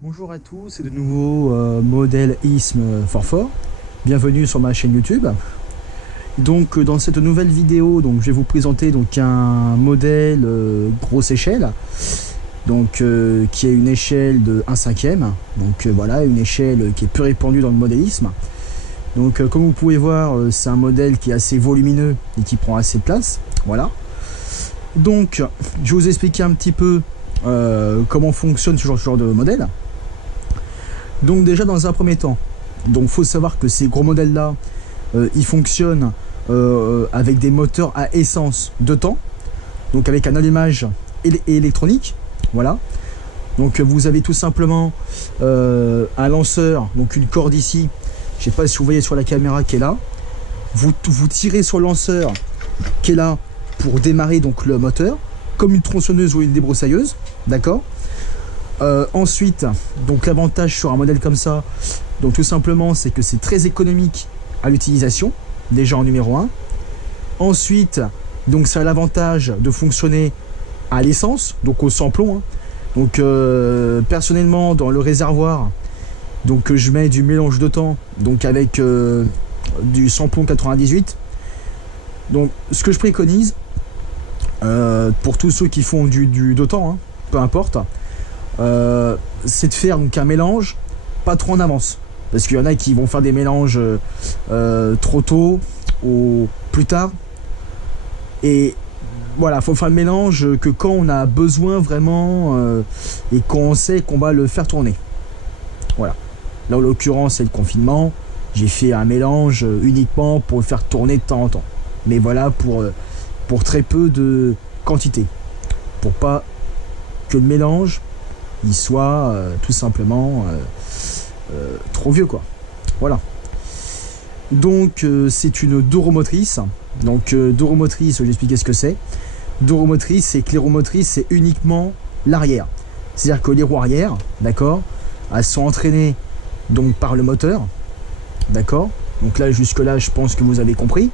Bonjour à tous, c'est de nouveau Modèle ISM Forfort. Bienvenue sur ma chaîne YouTube. Donc dans cette nouvelle vidéo, je vais vous présenter un modèle grosse échelle, qui a une échelle de 1/5. Voilà, une échelle qui est peu répandue dans le modélisme. Comme vous pouvez voir, c'est un modèle qui est assez volumineux et qui prend assez de place. Voilà. Je vais vous expliquer un petit peu comment fonctionne ce genre de modèle. Donc déjà dans un premier temps, faut savoir que ces gros modèles là, ils fonctionnent avec des moteurs à essence de temps, avec un allumage électronique. Voilà. Vous avez tout simplement un lanceur, une corde ici. Je sais pas si vous voyez sur la caméra qui est là. Vous tirez sur le lanceur qui est là pour démarrer le moteur, comme une tronçonneuse ou une débroussailleuse, d'accord. Ensuite, l'avantage sur un modèle comme ça, tout simplement, c'est que c'est très économique à l'utilisation, déjà en numéro 1. Ensuite, ça a l'avantage de fonctionner à l'essence, au sans-plomb. Personnellement, dans le réservoir, je mets du mélange de temps, avec du sans-plomb 98. Ce que je préconise, pour tous ceux qui font du d'autant, peu importe, c'est de faire un mélange pas trop en avance, parce qu'il y en a qui vont faire des mélanges trop tôt ou plus tard, et voilà, faut faire le mélange que quand on a besoin vraiment et qu'on sait qu'on va le faire tourner. Voilà, là en l'occurrence c'est le confinement, j'ai fait un mélange uniquement pour le faire tourner de temps en temps, mais voilà, pour très peu de quantité, pour pas que le mélange il soit tout simplement trop vieux, quoi. Voilà. C'est une duromotrice. Duromotrice, je vais expliquer ce que c'est. Duromotrice, c'est que les roues motrices, c'est uniquement l'arrière. C'est-à-dire que les roues arrière, d'accord, elles sont entraînées par le moteur, d'accord. Là, jusque-là, je pense que vous avez compris.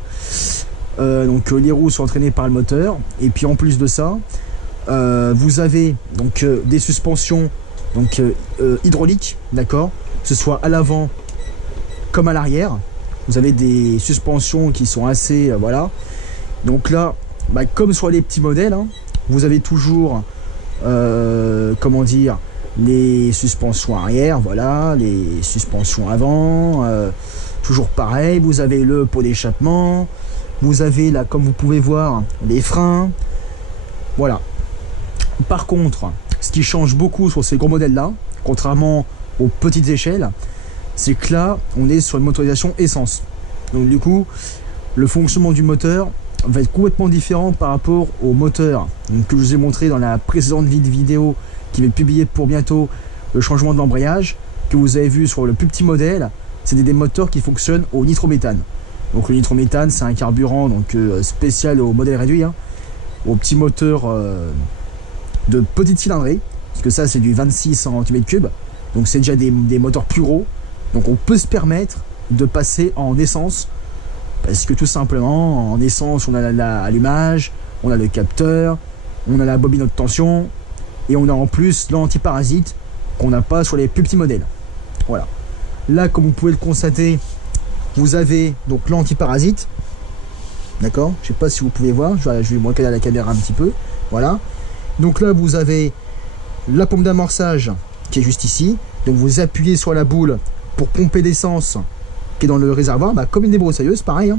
Les roues sont entraînées par le moteur, et puis en plus de ça, vous avez des suspensions hydrauliques, d'accord, que ce soit à l'avant comme à l'arrière. Vous avez des suspensions qui sont assez voilà. Là, comme sur les petits modèles, vous avez toujours comment dire, les suspensions arrière, voilà, les suspensions avant, toujours pareil. Vous avez le pot d'échappement, vous avez là, comme vous pouvez voir, les freins, voilà. Par contre, ce qui change beaucoup sur ces gros modèles-là, contrairement aux petites échelles, c'est que là, on est sur une motorisation essence. Du coup, le fonctionnement du moteur va être complètement différent par rapport au moteur que je vous ai montré dans la précédente vidéo qui va être publiée pour bientôt, le changement de l'embrayage, que vous avez vu sur le plus petit modèle. C'est des moteurs qui fonctionnent au nitrométhane. Le nitrométhane, c'est un carburant spécial au modèle réduit, au petit moteur de petite cylindrée, parce que ça c'est du 26 cm3, c'est déjà des moteurs plus gros, on peut se permettre de passer en essence, parce que tout simplement en essence on a l'allumage, on a le capteur, on a la bobine haute tension, et on a en plus l'antiparasite qu'on n'a pas sur les plus petits modèles. Voilà, là comme vous pouvez le constater, vous avez l'antiparasite, d'accord, je sais pas si vous pouvez voir, je vais me recaler à la caméra un petit peu, voilà. Là vous avez la pompe d'amorçage qui est juste ici, vous appuyez sur la boule pour pomper l'essence qui est dans le réservoir, comme une débroussailleuse, pareil.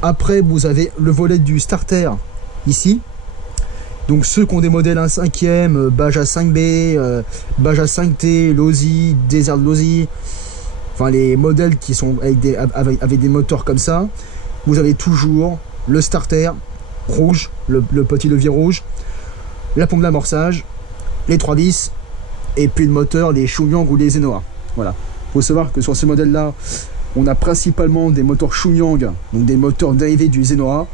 Après vous avez le volet du starter ici, ceux qui ont des modèles 1/5, Baja 5B, Baja 5T, Losi, Desert Losi, enfin les modèles qui sont avec des moteurs comme ça, vous avez toujours le starter rouge, le petit levier rouge, la pompe d'amorçage, les 3 vis, et puis le moteur, les Shenyang ou les Zenoa. Voilà. Il faut savoir que sur ces modèles-là, on a principalement des moteurs Shenyang, des moteurs dérivés du Zenoa.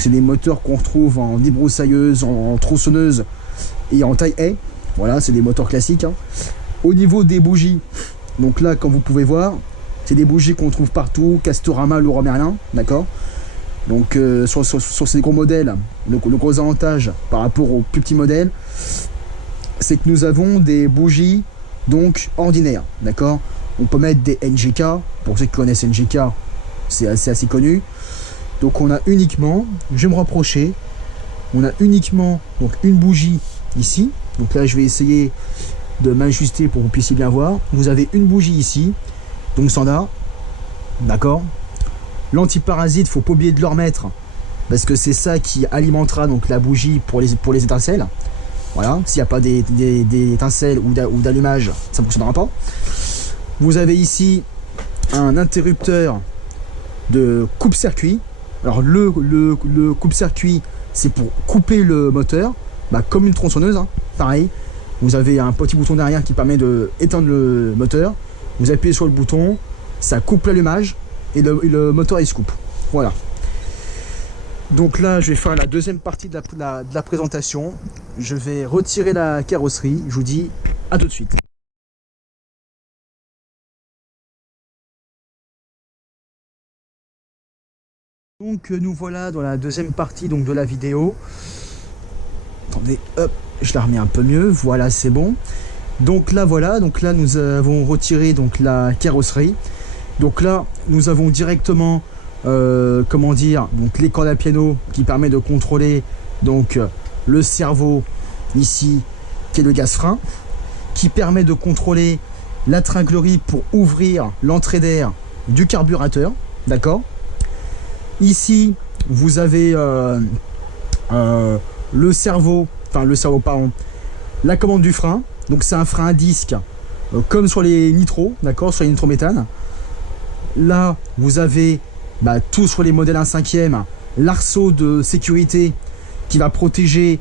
C'est des moteurs qu'on retrouve en débroussailleuse, en tronçonneuse et en taille A. Voilà, c'est des moteurs classiques. Au niveau des bougies, là, comme vous pouvez voir, c'est des bougies qu'on trouve partout, Castorama, Leroy Merlin, d'accord. Sur ces gros modèles, le gros avantage par rapport aux plus petits modèles, c'est que nous avons des bougies donc ordinaire, d'accord. On peut mettre des NGK, pour ceux qui connaissent NGK, c'est assez connu. Donc on a uniquement, je vais me rapprocher, on a uniquement donc une bougie ici. Donc là je vais essayer de m'ajuster pour que vous puissiez bien voir. Vous avez une bougie ici, donc standard, d'accord. L'antiparasite, faut pas oublier de le remettre, parce que c'est ça qui alimentera donc la bougie pour les étincelles. Voilà, s'il n'y a pas des étincelles ou d'allumage, ça ne fonctionnera pas. Vous avez ici un interrupteur de coupe-circuit. Alors le coupe-circuit, c'est pour couper le moteur, comme une tronçonneuse, hein, pareil. Vous avez un petit bouton derrière qui permet d'éteindre le moteur. Vous appuyez sur le bouton, ça coupe l'allumage et le moteur il se coupe. Voilà. Donc là, je vais faire la deuxième partie de la présentation. Je vais retirer la carrosserie. Je vous dis à tout de suite. Donc nous voilà dans la deuxième partie donc, de la vidéo. Attendez, hop, je la remets un peu mieux. Voilà, c'est bon. Donc là, voilà. Donc là, nous avons retiré donc, la carrosserie. Donc là, nous avons directement... comment dire, donc les cordes à piano qui permet de contrôler donc le cerveau ici qui est le gaz frein, qui permet de contrôler la tringlerie pour ouvrir l'entrée d'air du carburateur, d'accord. Ici vous avez le cerveau pardon, la commande du frein, donc c'est un frein à disque comme sur les nitros, d'accord, sur les nitrométhane. Là vous avez tout sur les modèles 1/5, l'arceau de sécurité qui va protéger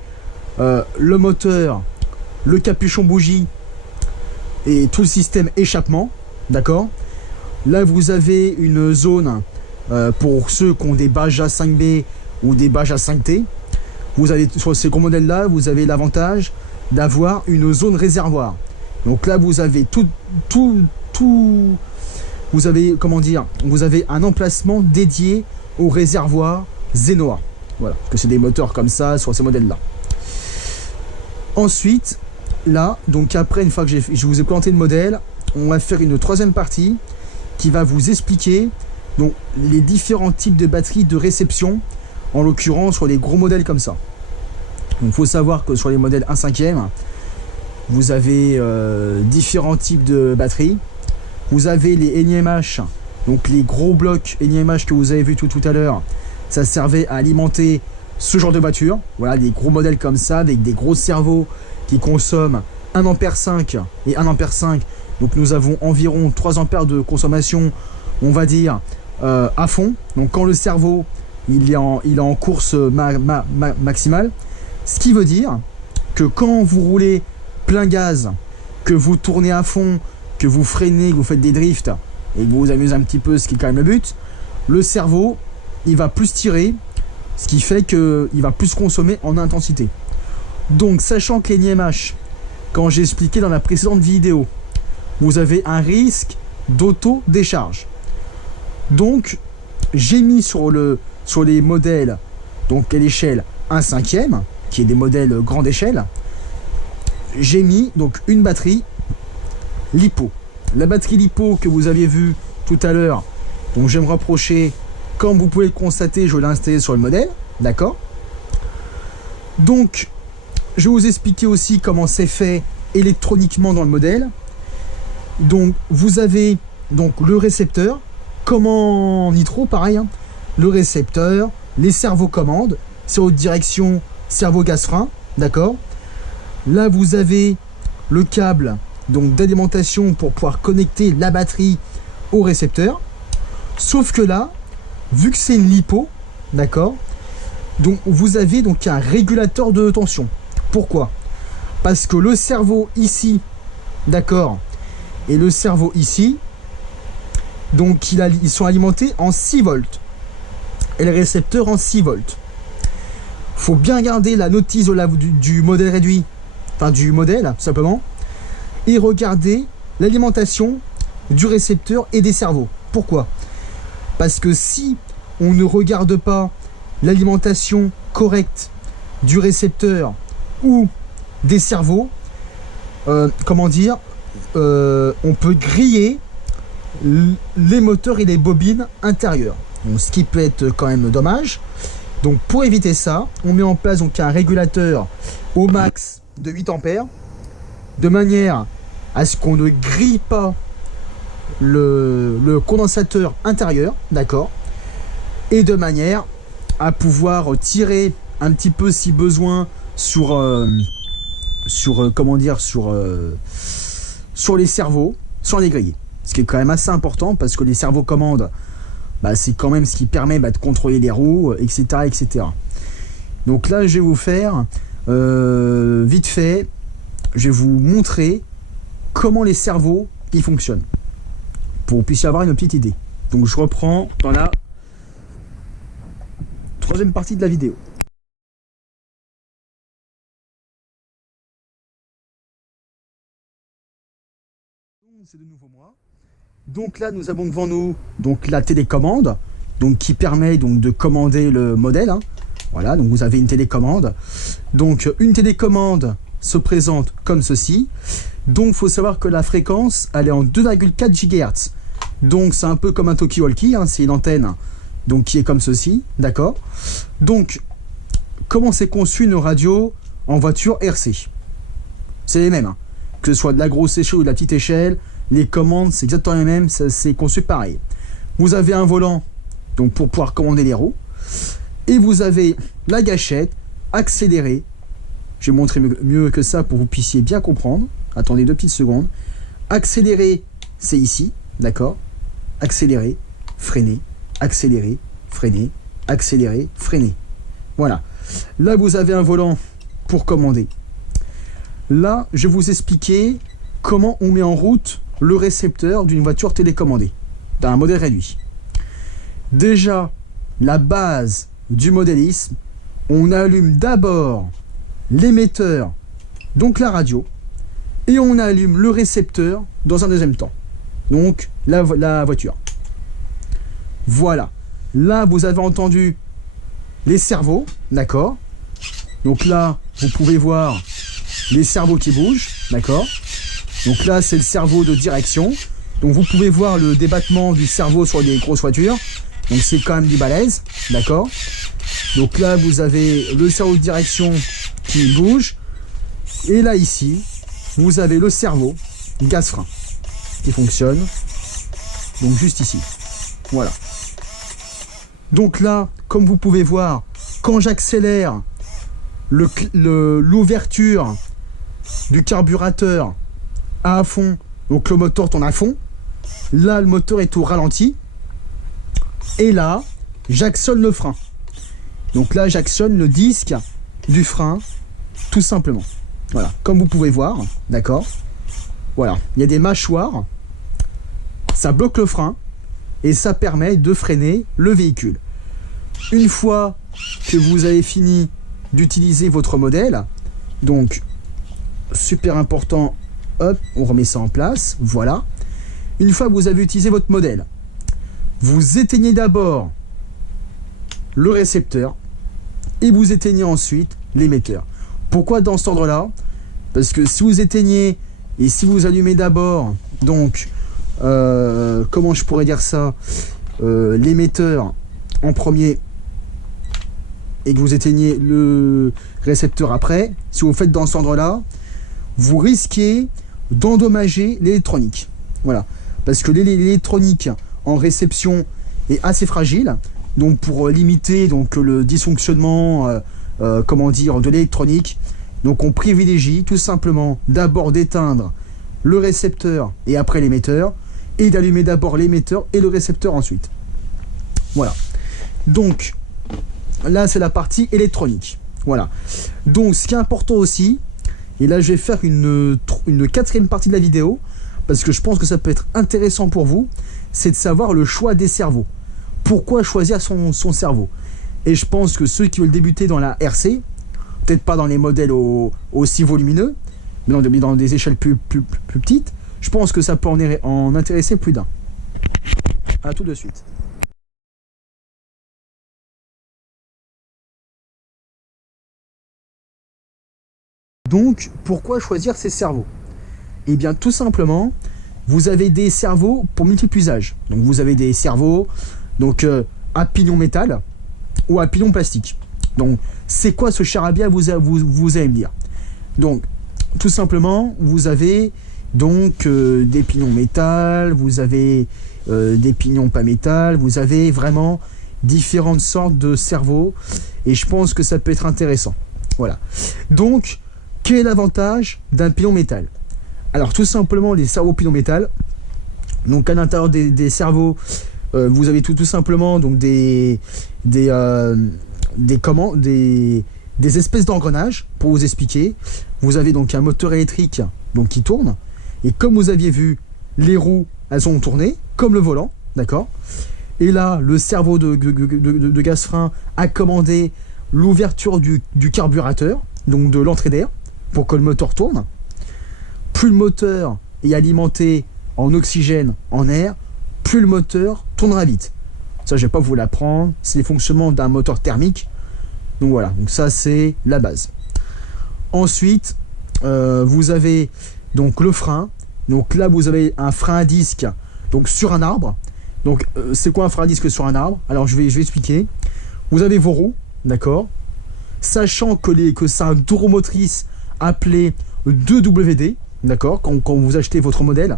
le moteur, le capuchon bougie et tout le système échappement, d'accord. Là vous avez une zone pour ceux qui ont des Baja 5B ou des Baja 5T. Vous avez sur ces gros modèles là, vous avez l'avantage d'avoir une zone réservoir. Donc là vous avez tout vous avez, comment dire, vous avez un emplacement dédié au réservoir Zenoa. Voilà, que c'est des moteurs comme ça sur ces modèles-là. Ensuite, là, donc après, une fois que je vous ai présenté le modèle, on va faire une troisième partie qui va vous expliquer donc, les différents types de batteries de réception, en l'occurrence sur les gros modèles comme ça. Donc il faut savoir que sur les modèles 1/5, vous avez différents types de batteries. Vous avez les NiMH, donc les gros blocs NiMH que vous avez vu tout à l'heure. Ça servait à alimenter ce genre de voiture. Voilà, des gros modèles comme ça, avec des gros cerveaux qui consomment 1 ampère 5 et 1 ampère 5. Donc nous avons environ 3 ampères de consommation, on va dire, à fond. Donc quand le cerveau il est en course maximale, ce qui veut dire que quand vous roulez plein gaz, que vous tournez à fond, que vous freinez, que vous faites des drifts et que vous vous amusez un petit peu, ce qui est quand même le but, le cerveau il va plus tirer, ce qui fait qu'il va plus consommer en intensité. Donc sachant que les NiMH, quand j'ai expliqué dans la précédente vidéo, vous avez un risque d'auto-décharge. Donc j'ai mis sur les modèles donc à l'échelle 1/5, qui est des modèles grande échelle, j'ai mis donc une batterie LiPo. La batterie LiPo que vous aviez vue tout à l'heure, donc je vais me rapprocher, comme vous pouvez le constater, je l'ai installée sur le modèle, d'accord. Donc je vais vous expliquer aussi comment c'est fait électroniquement dans le modèle. Donc vous avez donc le récepteur, comme en nitro, pareil, hein, le récepteur, les servos commandes, c'est haute direction, servo gaz frein, d'accord. Là vous avez le câble donc d'alimentation pour pouvoir connecter la batterie au récepteur. Sauf que là, vu que c'est une LiPo, d'accord, donc vous avez donc un régulateur de tension. Pourquoi? Parce que le cerveau ici, d'accord, et le cerveau ici, donc ils sont alimentés en 6 volts et le récepteur en 6 volts. Faut bien garder la notice du modèle réduit, enfin du modèle tout simplement, et regarder l'alimentation du récepteur et des cerveaux. Pourquoi? Parce que si on ne regarde pas l'alimentation correcte du récepteur ou des cerveaux, comment dire, on peut griller les moteurs et les bobines intérieures. Donc, ce qui peut être quand même dommage. Donc pour éviter ça, on met en place donc un régulateur au max de 8 ampères de manière à ce qu'on ne grille pas le condensateur intérieur, d'accord, et de manière à pouvoir tirer un petit peu si besoin sur les servos sans les griller. Ce qui est quand même assez important parce que les servos commandes, bah, c'est quand même ce qui permet de contrôler les roues, etc., etc. Donc là, je vais vous faire vite fait, je vais vous montrer comment les servos ils fonctionnent pour que vous puissiez avoir une petite idée. Donc je reprends dans la troisième partie de la vidéo. C'est de nouveau moi. Donc là, nous avons devant nous donc la télécommande, donc qui permet donc de commander le modèle. Hein. Voilà, donc vous avez une télécommande. Donc une télécommande se présente comme ceci. Donc il faut savoir que la fréquence, elle est en 2,4 GHz. Donc c'est un peu comme un talkie-walkie, hein, c'est une antenne donc qui est comme ceci, d'accord. Donc comment c'est conçu une radio en voiture RC? C'est les mêmes, hein. Que ce soit de la grosse échelle ou de la petite échelle, les commandes c'est exactement les mêmes, c'est conçu pareil. Vous avez un volant donc pour pouvoir commander les roues, et vous avez la gâchette accélérée. Je vais montrer mieux que ça pour que vous puissiez bien comprendre. Attendez 2 petites secondes. Accélérer, c'est ici, d'accord. Accélérer, freiner, accélérer, freiner, accélérer, freiner. Voilà. Là, vous avez un volant pour commander. Là, je vais vous expliquer comment on met en route le récepteur d'une voiture télécommandée, d'un modèle réduit. Déjà, la base du modélisme, on allume d'abord l'émetteur, donc la radio, et on allume le récepteur dans un deuxième temps, donc la voiture. Voilà. Là, vous avez entendu les servos, d'accord. Donc là, vous pouvez voir les servos qui bougent, d'accord. Donc là, c'est le servo de direction. Donc vous pouvez voir le débattement du cerveau sur les grosses voitures. Donc c'est quand même du balèze, d'accord. Donc là, vous avez le cerveau de direction qui bouge. Et là, ici, vous avez le cerveau gaz-frein qui fonctionne. Donc juste ici. Voilà. Donc là, comme vous pouvez voir, quand j'accélère l'ouverture du carburateur à fond, donc le moteur tourne à fond. Là, le moteur est au ralenti. Et là, j'actionne le frein. Donc là, j'actionne le disque du frein, tout simplement. Voilà, comme vous pouvez voir, d'accord. Voilà, il y a des mâchoires. Ça bloque le frein et ça permet de freiner le véhicule. Une fois que vous avez fini d'utiliser votre modèle, donc super important, hop, on remet ça en place, voilà. Une fois que vous avez utilisé votre modèle, vous éteignez d'abord le récepteur et vous éteignez ensuite l'émetteur. Pourquoi dans cet ordre-là? Parce que si vous éteignez et si vous allumez d'abord, donc, comment je pourrais dire ça, l'émetteur en premier et que vous éteignez le récepteur après, si vous faites dans cet ordre-là, vous risquez d'endommager l'électronique. Voilà. Parce que l'électronique en réception est assez fragile. Donc pour limiter donc, le dysfonctionnement comment dire, de l'électronique, donc on privilégie tout simplement d'abord d'éteindre le récepteur et après l'émetteur, et d'allumer d'abord l'émetteur et le récepteur ensuite. Voilà. Donc là c'est la partie électronique. Voilà. Donc ce qui est important aussi, et là je vais faire une quatrième partie de la vidéo, parce que je pense que ça peut être intéressant pour vous, c'est de savoir le choix des cerveaux. Pourquoi choisir son cerveau? Et je pense que ceux qui veulent débuter dans la RC, peut-être pas dans les modèles aussi volumineux, mais dans des échelles plus petites, je pense que ça peut en intéresser plus d'un. A tout de suite. Donc, pourquoi choisir ces cerveaux? Eh bien, tout simplement, vous avez des cerveaux pour multiples usages. Donc, vous avez des cerveaux donc, à pignon métal ou à pignon plastique. Donc, c'est quoi ce charabia, vous allez me dire. Donc, tout simplement, vous avez donc des pignons métal, vous avez des pignons pas métal, vous avez vraiment différentes sortes de cerveaux et je pense que ça peut être intéressant. Voilà. Donc, quel est l'avantage d'un pignon métal? Alors, tout simplement, les cerveaux pignon métal, donc à l'intérieur des cerveaux, vous avez tout simplement donc des espèces d'engrenages, pour vous expliquer. Vous avez donc un moteur électrique donc, qui tourne, et comme vous aviez vu, les roues, elles ont tourné, comme le volant, d'accord? Et là, le cerveau de gaz-frein a commandé l'ouverture du carburateur, donc de l'entrée d'air, pour que le moteur tourne. Plus le moteur est alimenté en oxygène, en air, plus le moteur tournera vite. Ça, je ne vais pas vous l'apprendre, c'est le fonctionnement d'un moteur thermique. Donc voilà, donc ça c'est la base. Ensuite, vous avez donc le frein. Donc là, vous avez un frein à disque donc sur un arbre. Donc c'est quoi un frein à disque sur un arbre? Alors je vais expliquer. Vous avez vos roues, d'accord? Sachant que c'est un duromotrice appelé 2WD, d'accord? Quand vous achetez votre modèle,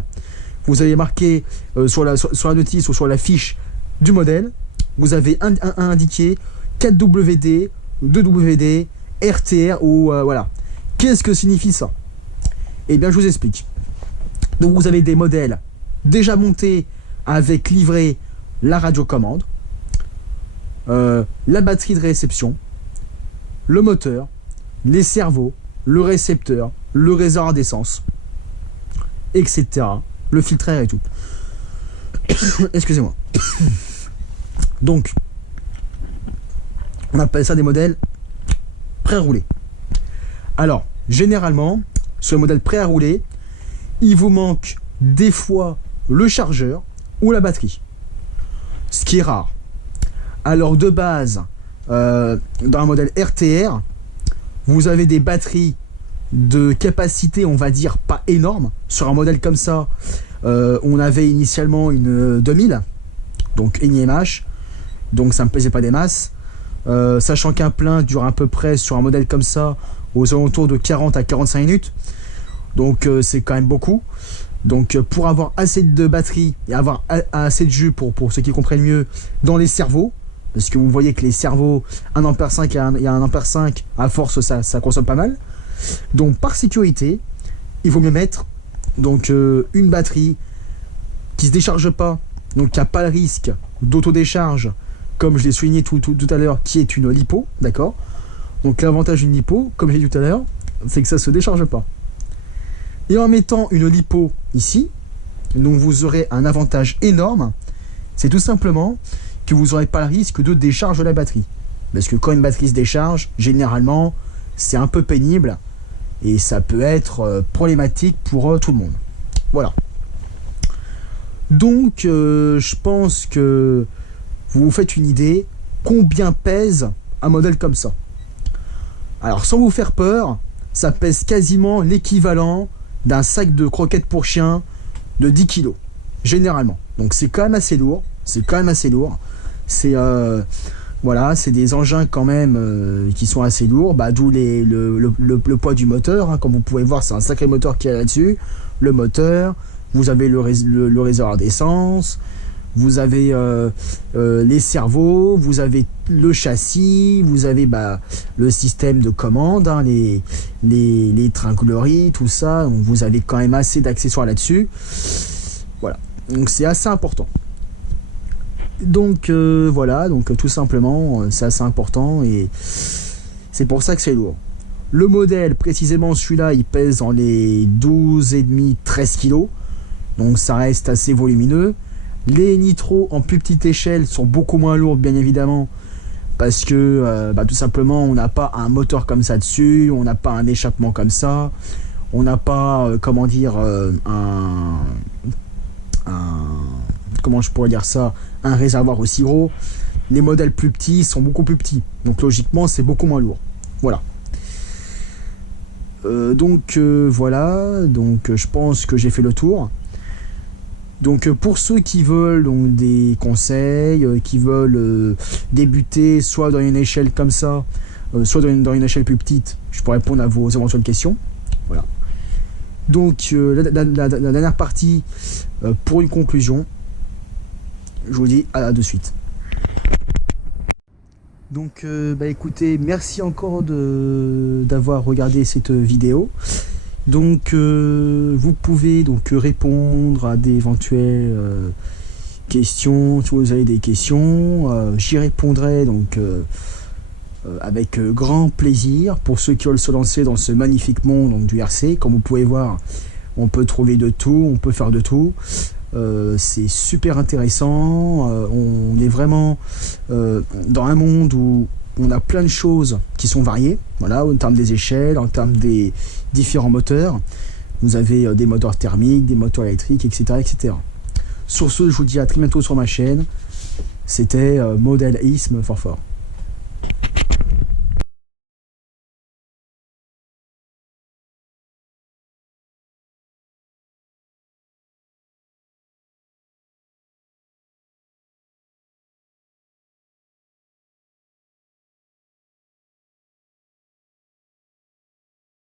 vous avez marqué sur la notice ou sur la fiche du modèle, vous avez indiqué 4WD, 2WD, RTR ou voilà. Qu'est-ce que signifie ça? Eh bien, je vous explique. Donc, vous avez des modèles déjà montés avec livré la radiocommande, la batterie de réception, le moteur, les cerveaux, le récepteur, le réservoir d'essence, etc. Le filtre et tout. Excusez-moi. Donc, on appelle ça des modèles pré-roulés. Alors, généralement, sur le modèle prêt à rouler, il vous manque des fois le chargeur ou la batterie. Ce qui est rare. Alors, de base, dans un modèle RTR, vous avez des batteries de capacité, on va dire, pas énorme. Sur un modèle comme ça, on avait initialement une 2000, donc NiMH, donc ça ne me pesait pas des masses. Sachant qu'un plein dure à peu près sur un modèle comme ça aux alentours de 40 à 45 minutes, donc c'est quand même beaucoup. Donc pour avoir assez de batterie et avoir assez de jus pour ceux qui comprennent mieux dans les cerveaux, parce que vous voyez que les cerveaux 1,5 A et 1,5 A à force ça consomme pas mal. Donc par sécurité, il vaut mieux mettre donc une batterie qui se décharge pas, donc qui n'a pas le risque d'autodécharge, comme je l'ai souligné tout à l'heure, qui est une LiPo, d'accord? Donc l'avantage d'une LiPo, comme j'ai dit tout à l'heure, c'est que ça ne se décharge pas. Et en mettant une LiPo ici, donc vous aurez un avantage énorme, c'est tout simplement que vous n'aurez pas le risque de décharge de la batterie. Parce que quand une batterie se décharge, généralement, c'est un peu pénible et ça peut être problématique pour tout le monde. Voilà. Donc, je pense que vous vous faites une idée combien pèse un modèle comme ça. Alors, sans vous faire peur, ça pèse quasiment l'équivalent d'un sac de croquettes pour chien de 10 kg, généralement. Donc, c'est quand même assez lourd. C'est voilà, c'est des engins quand même qui sont assez lourds, d'où le poids du moteur. Comme vous pouvez voir, c'est un sacré moteur qui est là-dessus. Le moteur, vous avez le réservoir d'essence, vous avez les cerveaux, vous avez le châssis, vous avez le système de commande, les tringleries, tout ça. Donc vous avez quand même assez d'accessoires là-dessus. Voilà, donc c'est assez important. Donc voilà, donc tout simplement, c'est assez important et c'est pour ça que c'est lourd. Le modèle, précisément celui-là, il pèse dans les 12,5-13 kg, donc ça reste assez volumineux. Les nitros en plus petite échelle sont beaucoup moins lourds, bien évidemment, parce que tout simplement, on n'a pas un moteur comme ça dessus, on n'a pas un échappement comme ça, on n'a pas, comment je pourrais dire ça, un réservoir aussi gros. Les modèles plus petits sont beaucoup plus petits, donc logiquement c'est beaucoup moins lourd. Voilà. Voilà, donc je pense que j'ai fait le tour. Donc pour ceux qui veulent donc, des conseils, qui veulent débuter soit dans une échelle comme ça, soit dans une échelle plus petite, je pourrais répondre à vos éventuelles questions. Voilà. Donc la dernière partie, pour une conclusion, je vous dis à de suite. Donc écoutez, merci encore d'avoir regardé cette vidéo. Donc vous pouvez donc répondre à d'éventuelles questions si vous avez des questions. J'y répondrai donc avec grand plaisir pour ceux qui veulent se lancer dans ce magnifique monde donc, du RC. Comme vous pouvez voir, on peut trouver de tout, on peut faire de tout. C'est super intéressant. On est vraiment dans un monde où on a plein de choses qui sont variées, voilà, en termes des échelles, en termes des différents moteurs. Vous avez des moteurs thermiques, des moteurs électriques, etc., etc. Sur ce, je vous dis à très bientôt sur ma chaîne. C'était Model Ism Fort Fort.